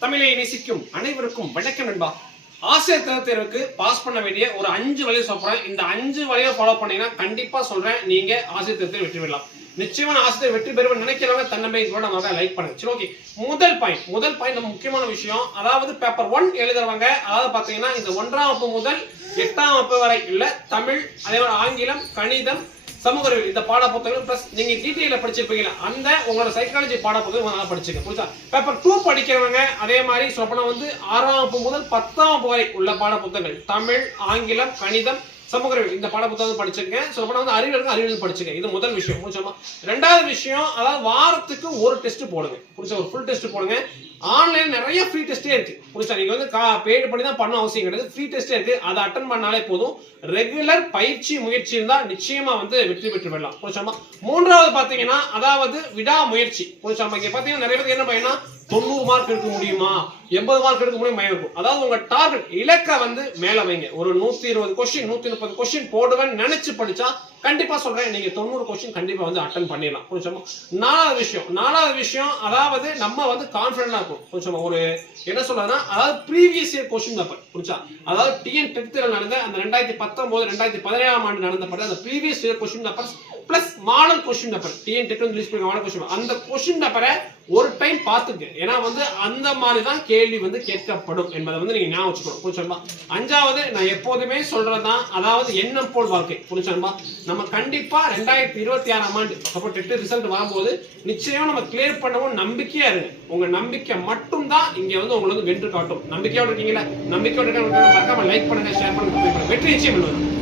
தமிழை நேசிக்கும் அனைவருக்கும் வணக்கம் நண்பா. ஆசிரியர் தகுதி தேர்வுக்கு பாஸ் பண்ண வேண்டிய ஒரு அஞ்சு வழியை சொல்றேன் இந்த அஞ்சு வழியை ஃபாலோ பண்ணீங்கன்னா கண்டிப்பா சொல்றேன். நீங்க ஆசிரியர் தகுதி வெற்றி பெறலாம். நிச்சயமான ஆசிரியர் வெற்றி பெறுவேன் நினைக்கிறவங்க தன்னம்பிக்கையோட நம்ம லைக் பண்ணுங்க. சரி ஓகே முதல் பாயிண்ட் முதல் பாயிண்ட் நம்ம முக்கியமான விஷயம். அதாவது பேப்பர் ஒன் எழுதுறவங்க அதாவது பாத்தீங்கன்னா இந்த ஒன்றாம் வகுப்பு முதல் எட்டாம் வகுப்பு வரை இல்ல தமிழ் அதே மாதிரி ஆங்கிலம் கணிதம் சமூக அறிவியல் இந்த பாட புத்தகங்கள் பிளஸ் நீங்க டிடிஏல படிச்சிருப்பீங்களா அந்த உங்களோட சைக்காலஜி பாட புத்தகம் நல்லா படிச்சுங்க புரியுதா? பேப்பர் டூ படிக்கிறவங்க அதே மாதிரி சொல்லப்போனா வந்து ஆறாம் வகுப்பு முதல் பத்தாம் வகுப்பு வரை உள்ள பாட புத்தகங்கள் தமிழ் ஆங்கிலம் கணிதம் சமூக இந்த பாட புத்தகம் படிச்சுங்க சொல்லப்போனா வந்து அறிவியலுக்கு அறிவியல் படிச்சுங்க இது முதல் விஷயம். புரிச்சோமா ரெண்டாவது விஷயம் அதாவது வாரத்துக்கு ஒரு டெஸ்ட் போடுங்க. புரிச்சா ஒரு ஃபுல் டெஸ்ட் போடுங்க. ஆன்லைன் நிறைய ஃப்ரீ டெஸ்டே இருக்கு. புரிச்சா நீங்க வந்து கா பெய்டு பண்ணி தான் பண்ண அவசியம் கிடையாது. ஃப்ரீ டெஸ்டே இருக்கு. அதை அட்டன் பண்ணாலே போதும். ரெகுலர் பயிற்சி முயற்சி இருந்தா நிச்சயமா வந்து வெற்றி பெற்று விடலாம் புரிச்சாமா மூன்றாவது பாத்தீங்கன்னா அதாவது விடா முயற்சி புரிச்சாமா இங்க பாத்தீங்கன்னா நிறைய பேருக்கு என்ன பையனா தொண்ணூறு மார்க் எடுக்க முடியுமா? எண்பது மார்க் எடுக்க முடியும்? பயம் இருக்கும். அதாவது உங்க டார்கெட் இலக்க வந்து மேல வைங்க. ஒரு நூத்தி இருபது கொஸ்டின் நூத்தி முப்பது கொஸ்டின் போடுவேன்னு நினைச்சு படிச்சா கண்டிப்பா சொல்றேன். நீங்க தொண்ணூறு கொஸ்டின் கண்டிப்பா வந்து அட்டன் பண்ணிடலாம். கொஞ்சமா நாலாவது விஷயம். நாலாவது விஷயம் அதாவது நம்ம வந்து கான்பிடண்டா இருக்கும் புரிச்சோமா ஒரு என்ன சொல்றதுன்னா அதாவது ப்ரீவியஸ் இயர் கொஸ்டின் பேப்பர் புரிச்சா அதாவது டிஎன் டென்த்ல நடந்த அந்த ரெண்டாயிரத்தி பத்தொன்பது ரெண்டாயிரத்தி பதினேழாம் ஆண்டு நடந்த படி அந்த previous year question paper plus model question paper TN TET release பண்ணி மாடல் கொஸ்டின் அந்த கொஸ்டின் பேப்பரை ஒரு டைம் பார்த்துங்க ஏன்னா வந்து அந்த மாதிரி தான் கேள்வி வந்து கேட்கப்படும் என்பதை வந்து நீங்க ஞாபகம் வச்சுக்கணும். புரிச்சா அஞ்சாவது நான் எப்போதுமே சொல்றதுதான் அதாவது எண்ணம் போல் வாழ்க்கை. புரிச்சா நம்ம கண்டிப்பா ரெண்டாயிரத்தி இருபத்தி ஆறாம் ஆண்டு அப்போ டெட் ரிசல்ட் வரும்போது நிச்சயமா நம்ம கிளியர் பண்ணவும் நம்பிக்கையா இருங்க. உங்க நம்பிக்கை மட்டும் தான் இங்க வந்து உங்களுக்கு வென்று காட்டும். நம்பிக்கையோட இருக்கீங்களா நம்பிக்கையோட இருக்கீங்க மறக்காம லைக் பண்ணுங்க ஷேர் பண்ணுங்க வெற்றி நிச்சயம் பண்ணுவாங்க